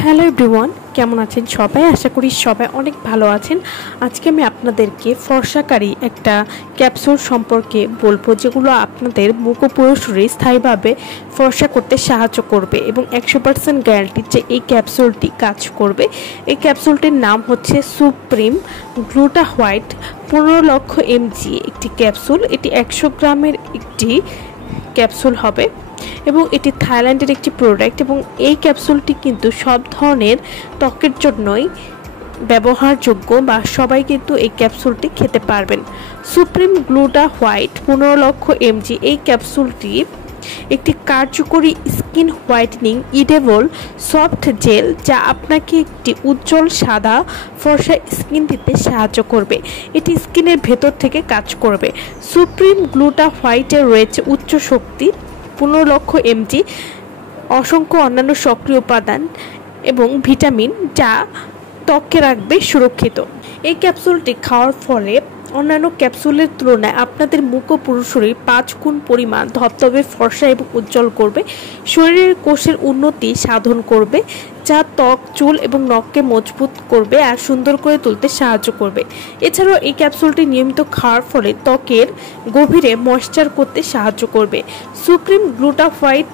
Hello everyone, কেমন আছেন সবাই? আশা করি সবাই অনেক ভালো আছেন। আজকে আমি আপনাদেরকে ফর্সাকারী একটা ক্যাপসুল সম্পর্কে বলবো, যেগুলো আপনাদের মুখ ও পুরো শরীর স্থায়ীভাবে ফর্সা করতে সাহায্য করবে এবং 100% গ্যারান্টি যে এই ক্যাপসুলটি কাজ করবে। এই ক্যাপসুলটির নাম হচ্ছে সুপ্রিম গ্লুটা হোয়াইট 15 লক্ষ mg একটি ক্যাপসুল। এটি 100 গ্রামের একটি ক্যাপসুল হবে এবং এটি থাইল্যান্ডের একটি প্রোডাক্ট এবং এই ক্যাপসুলটি কিন্তু সব ধরনের ত্বকের জন্যই ব্যবহারযোগ্য বা সবাই কিন্তু এই ক্যাপসুলটি খেতে পারবেন। সুপ্রিম গ্লুটা হোয়াইট 15 লক্ষ mg এই ক্যাপসুলটি একটি কার্যকরী স্কিন হোয়াইটেনিং ইডেবল সফট জেল, যা আপনাকে একটি উজ্জ্বল সাদা ফর্সা স্কিন দিতে সাহায্য করবে। এটি স্কিনের ভেতর থেকে কাজ করবে। সুপ্রিম গ্লুটা হোয়াইটে রয়েছে উচ্চ শক্তি 15 লক্ষ mg, অসংখ্য অন্যান্য সক্রিয় উপাদান এবং ভিটামিন, যা ত্বককে রাখবে সুরক্ষিত। এই ক্যাপসুলটি খাওয়ার ফলে অন্যান্য ক্যাপসুলের তুলনায় আপনাদের মুখ ও পুরো শরীর 5 গুণ পরিমাণ ধবধবে ফর্সা এবং উজ্জ্বল করবে। শরীরের কোষের উন্নতি সাধন করবে, যা ত্বক, চুল এবং নখকে মজবুত করবে আর সুন্দর করে তুলতে সাহায্য করবে। এছাড়াও এই ক্যাপসুলটি নিয়মিত খাওয়ার ফলে ত্বকের গভীরে ময়েশ্চার করতে সাহায্য করবে। সুপ্রিম গ্লুটা হোয়াইট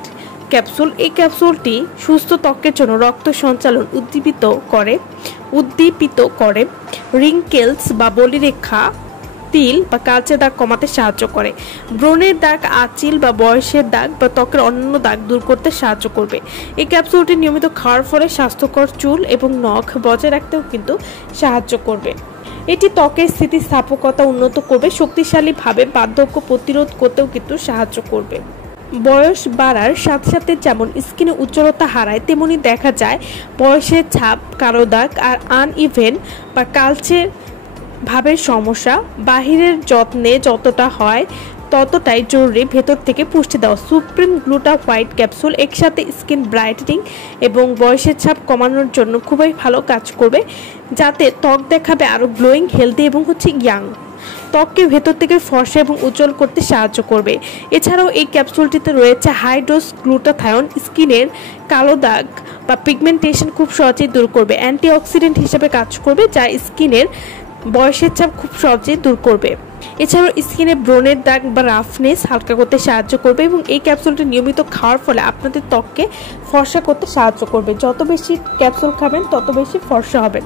ক্যাপসুল, এই ক্যাপসুলটি সুস্থ ত্বকের জন্য রক্ত সঞ্চালন উদ্দীপিত করে, রিঙ্কেলস বা বলিরেখা, তিল বা কালচে দাগ কমাতে সাহায্য করে, ব্রণের দাগ, আঁচিল বা বয়সের দাগ বা ত্বকের অন্যান্য দাগ দূর করতে সাহায্য করবে। এই ক্যাপসুলটি নিয়মিত খাওয়ার ফলে স্বাস্থ্যকর চুল এবং নখ বজায় রাখতেও কিন্তু সাহায্য করবে। এটি ত্বকের স্থিতিস্থাপকতা উন্নত করবে, শক্তিশালীভাবে বার্ধক্য প্রতিরোধ করতেও কিন্তু সাহায্য করবে। বয়স বাড়ার সাথে সাথে যেমন স্কিনে উজ্জ্বলতা হারায়, তেমনি দেখা যায় বয়সের ছাপ, কালো দাগ আর আনইভেন বা কালচে ভাবের সমস্যা। বাহিরের যত্নে যতটা হয় ততটাই জরুরি ভেতর থেকে পুষ্টি দেওয়া। সুপ্রিম গ্লুটা হোয়াইট ক্যাপসুল একসাথে স্কিন ব্রাইটেনিং এবং বয়সের ছাপ কমানোর জন্য খুবই ভালো কাজ করবে, যাতে ত্বক দেখাবে আরও গ্লোয়িং, হেলদি এবং ইয়াং। ত্বককে ভেতর থেকে ফর্সা এবং উজ্জ্বল করতে সাহায্য করবে। এছাড়াও এই ক্যাপসুলটিতে রয়েছে হাই ডোজ গ্লুটাথায়ন, স্কিনের কালো দাগ বা পিগমেন্টেশন খুব সহজেই দূর করবে। অ্যান্টিঅক্সিডেন্ট হিসেবে কাজ করবে, যা স্কিনের বয়সের ছাপ খুব সহজেই দূর করবে। এছাড়াও স্কিনে ব্রণের দাগ বা রাফনেস হালকা করতে সাহায্য করবে এবং এই ক্যাপসুলটি নিয়মিত খাওয়ার ফলে আপনাদের ত্বককে ফর্সা করতে সাহায্য করবে। যত বেশি ক্যাপসুল খাবেন তত বেশি ফর্সা হবেন।